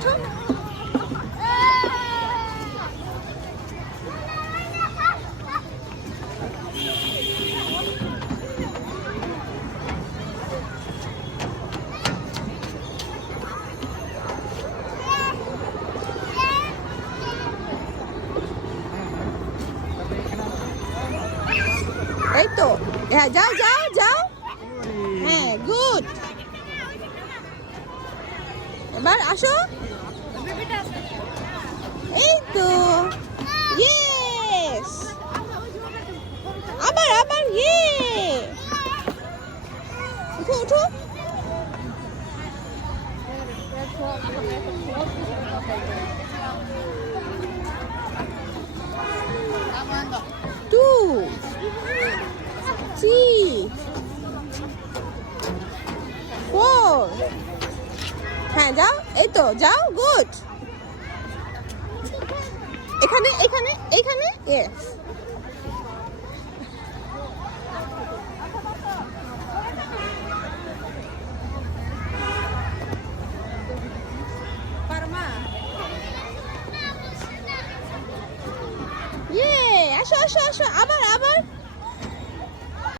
ওঠো। এই তো, হ্যাঁ যাও যাও যাও, হ্যাঁ গুড। এবার আসো, এই তো, ইয়েস, আবার আবার, ইয়ে, উঠো উঠো। টু, থ্রি, ফোর, হ্যাঁ যাও, এই তো যাও, গুড। এখানে এখানে এখানে, ইয়েস। ইয়ে, আসো আসো আসো, আবার আবার।